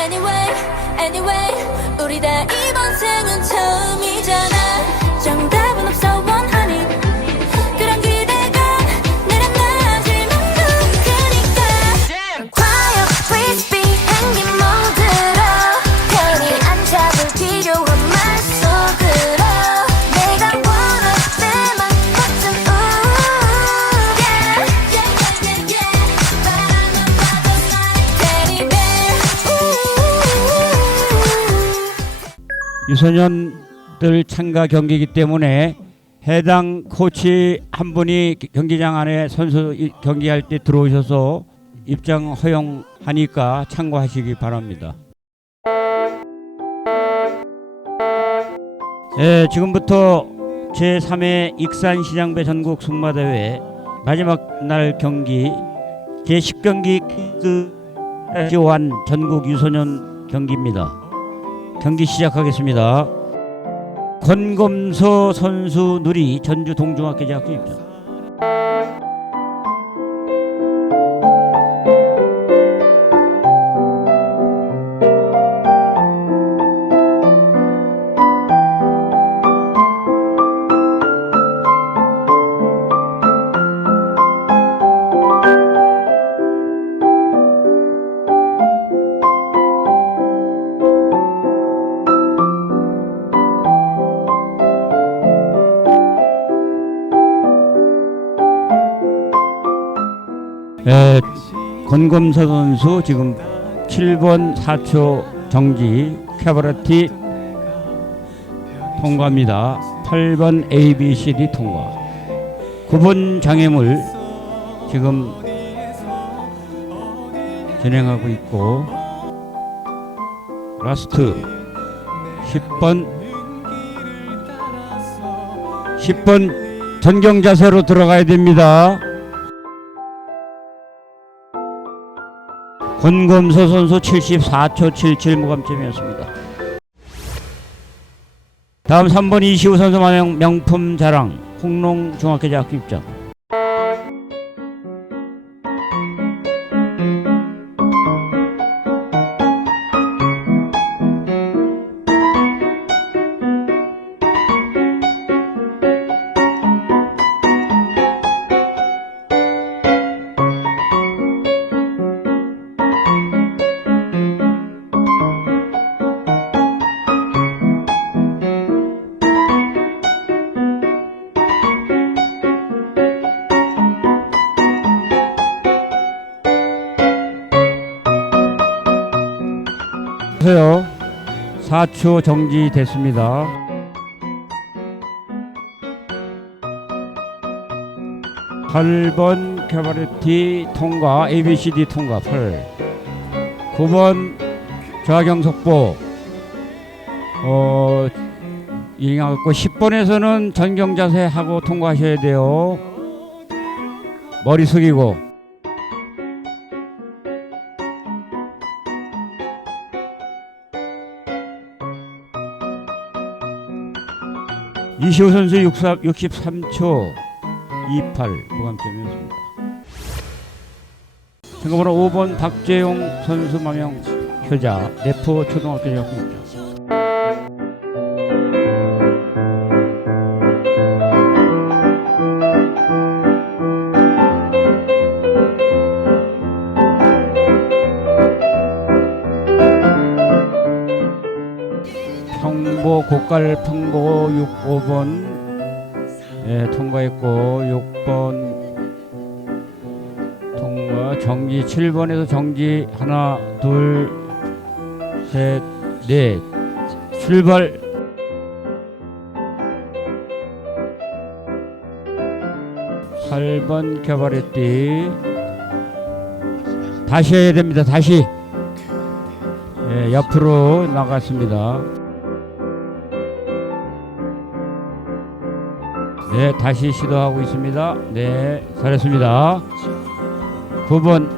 Anyway, anyway, 우리 다 이번 생은 처음이잖아. 유소년들 참가 경기이기 때문에 해당 코치 한 분이 경기장 안에 선수 이- 경기할 때 들어오셔서 입장 허용하니까 참고하시기 바랍니다. 예, 지금부터 제3회 익산시장배 전국 승마대회 마지막 날 경기 제10경기 그 지원 전국 유소년 경기입니다. 경기 시작하겠습니다. 권검서 선수 누리 전주 동중학교 대학교 입장. 에, 권검서 선수 지금 7번 4초 정지 캐바라티 통과합니다. 8번 ABCD 통과. 9번 장애물 지금 진행하고 있고 라스트 10번 10번 전경 자세로 들어가야 됩니다. 권검서 선수 74초 77 무감점이었습니다. 다음 3번 이시우 선수 명품 자랑 홍농 중학교 대학교 입장. 4초 정지됐습니다. 팔 번 캐바레티 통과 ABCD 통과 8 9번 좌경속보. 어 이행하고 10번에서는 전경자세 하고 통과하셔야 돼요. 머리 숙이고 이시호 선수 63, 63초 28 무감점이었습니다. 참고로 5번 박재용 선수 마명 효자 네포 초등학교 대학교입니다. 고깔 평보 65번 예, 통과했고 6번 통과 정지 7번에서 정지 하나 둘셋넷 출발. 팔번 캐바레띠 다시 해야 됩니다 다시. 예, 옆으로 나갔습니다 네, 다시 시도하고 있습니다. 네, 잘했습니다. 9번.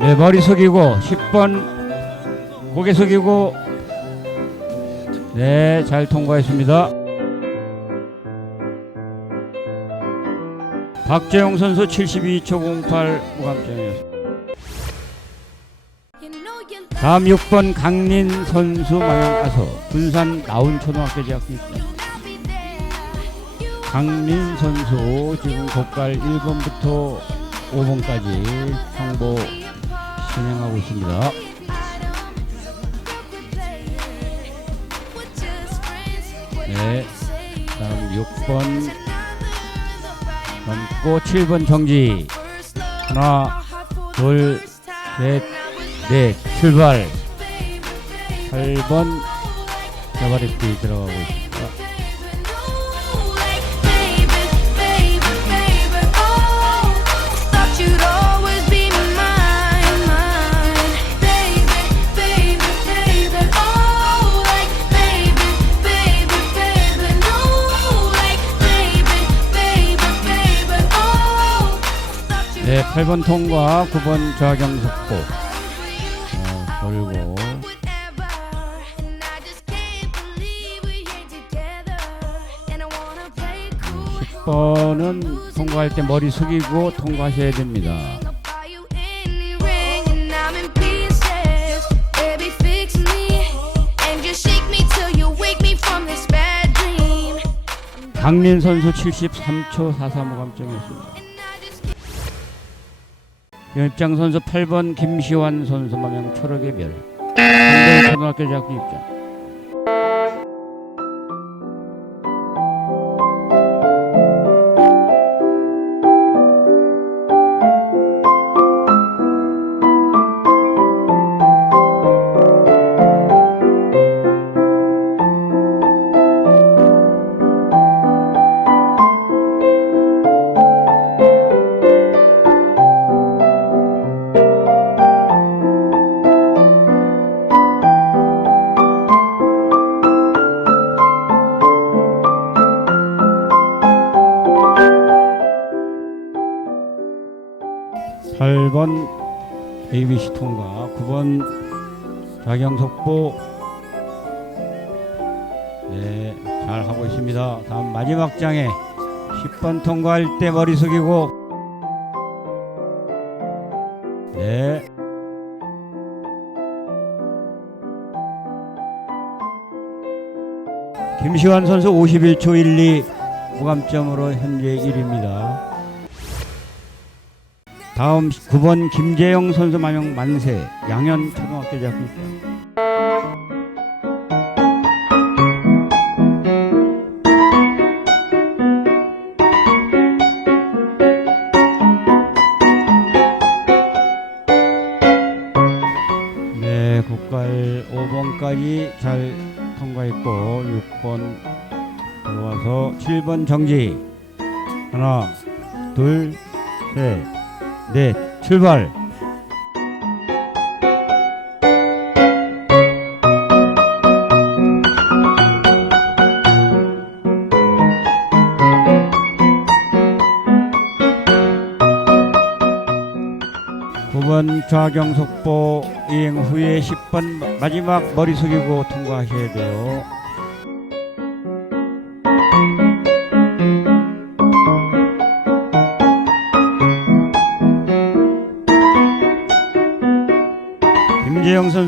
네, 머리 숙이고 10번 고개 숙이고 네, 잘 통과했습니다. 박재용 선수 72초 08 무감점이었습니다. 다음 6번 강린 선수 마명가서 군산 나운 초등학교 재학생입니다. I'll be there. You 강린 선수 지금 고깔 1번부터 5번까지 홍보 진행하고 있습니다. 네, 다음 6번 넘고 7번 정지 하나 둘셋넷 출발 8번 자바리띠 들어가고 있습니다. 8번 통과 9번 좌경석고 어, 돌고 10번은 통과할 때 머리 숙이고 통과하셔야 됩니다. 강민 선수 73초 43호감점이었습니다. 입장 선수 8번 김시환 선수 마명 초록의 별. 한대 초등학교 재학교 입장. 자경석보 네, 잘 하고 있습니다. 다음 마지막 장에 10번 통과할 때 머리 숙이고 네. 김시환 선수 51초 12 무감점으로 현재 1위입니다. 다음 9번 김재영 선수 마명 만세 양현 초등학교 재학교 네, 국갈 5번까지 잘 통과했고 6번 들어와서 7번 정지. 하나 둘셋 네, 출발. 구번 좌경속보 이행 후에 10번 마지막 머리 숙이고 통과하셔야 돼요.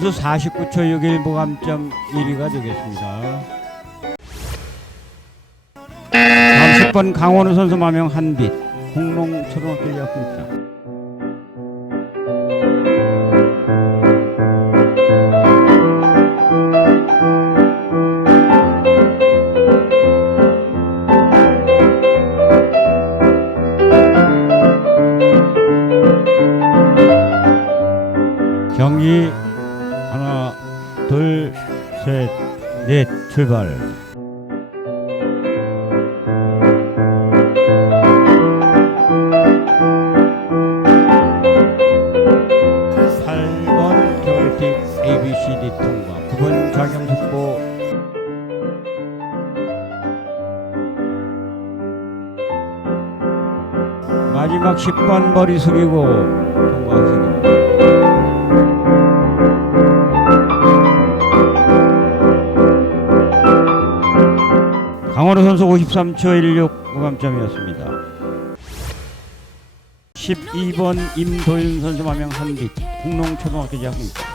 선수 49초 61 무감점 1위가 되겠습니다. 다음 10번 강원우 선수 마명 한빛 홍롱 초등학교 대학교 입장. 경 출발. ABCD 통과 9번 자경숙보. 마지막 10번 머리 숙이고 강원호 선수 53초 16 무감점이었습니다. 12번 임도윤 선수 마명 한빛 홍농초등학교 재학입니다.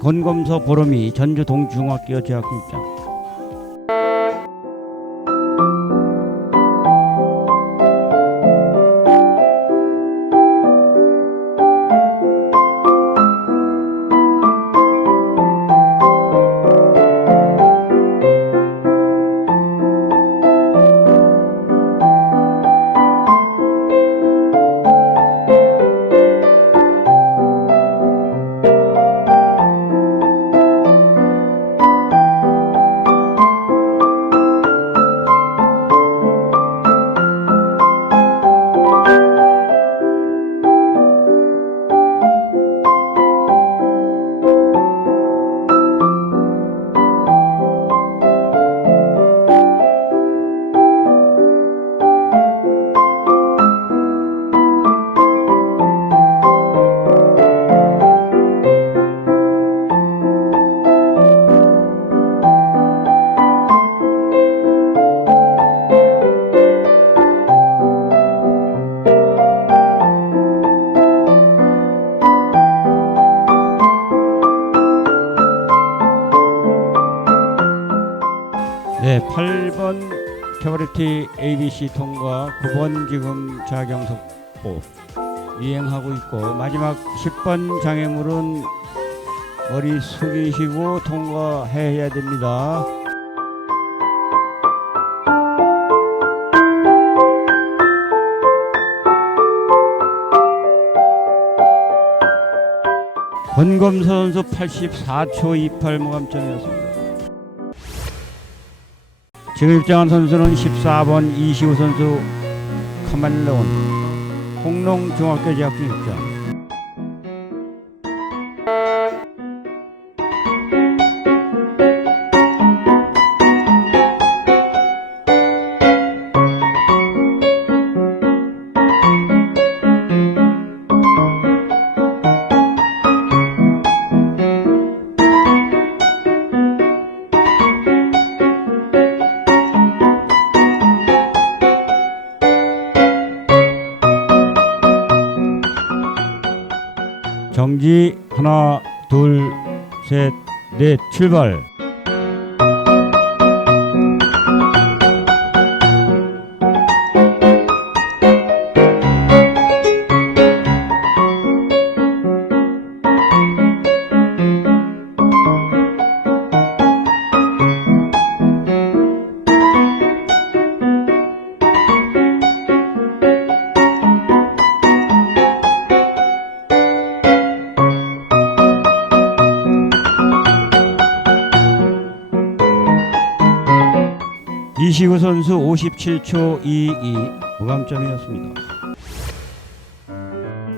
건검서 보름이 전주 동중학교 재학 입장. 캐버리티 ABC 통과 9번 지금 자경석보 이행하고 있고 마지막 10번 장애물은 머리 숙이시고 통과해야 됩니다. 권검서 선수 84초 28 무감점이었습니다. 지금 입장한 선수는 14번 이시우 선수 카멜레온 홍농 중학교 재학생 입장. 정지 하나 둘 셋 넷 출발. 이시우 선수 57초 22 무감점이었습니다.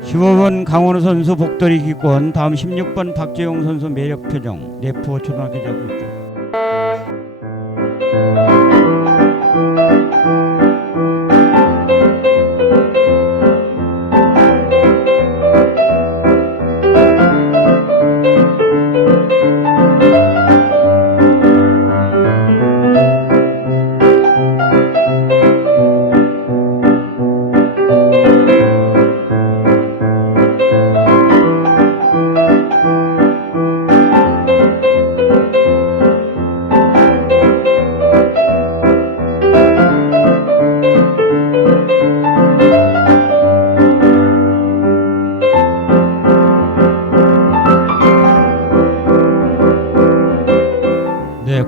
15번 강원우 선수 복돌이 기권 다음 16번 박재용 선수 매력 표정 내포 초등학교 자입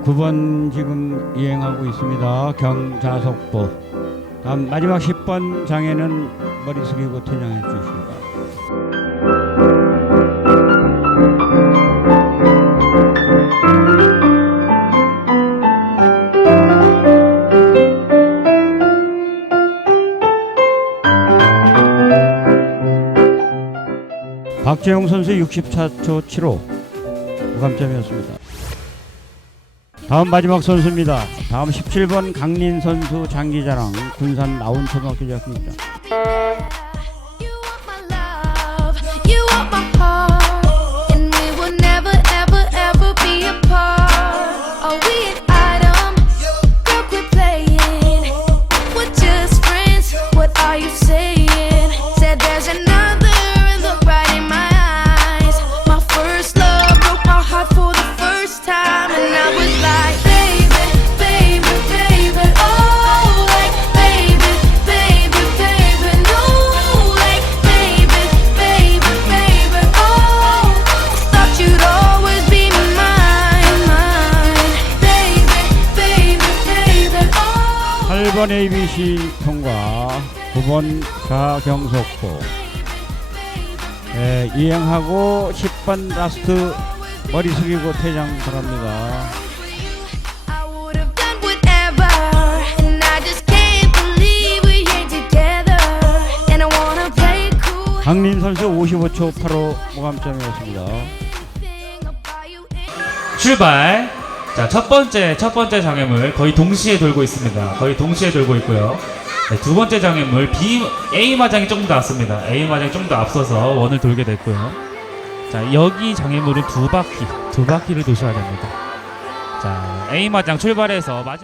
9번 지금 이행하고 있습니다. 경자속보. 다음 마지막 10번 장에는 머리 숙이고 퇴장해 주십니다. 박재용 선수 64초 7호 무감점이었습니다. 다음 마지막 선수입니다. 다음 17번 강린 선수 장기자랑 군산 나온 초등학교 대학입니다. 9번 가경석고. 예, 이행하고 10번 라스트 머리 숙이고 퇴장 바랍니다. 강린 선수 55초 8호 무감점이었습니다. Everything about you ain't 출발. 자, 첫 번째, 첫 번째 장애물 거의 동시에 돌고 있습니다. 거의 동시에 돌고 있고요. 네, 두 번째 장애물 B, A 마장이 조금 더 앞섭니다. A 마장이 좀 더 앞서서 원을 돌게 됐고요. 자, 여기 장애물은 두 바퀴, 두 바퀴를 도셔야 됩니다. 자, A 마장 출발해서 마지막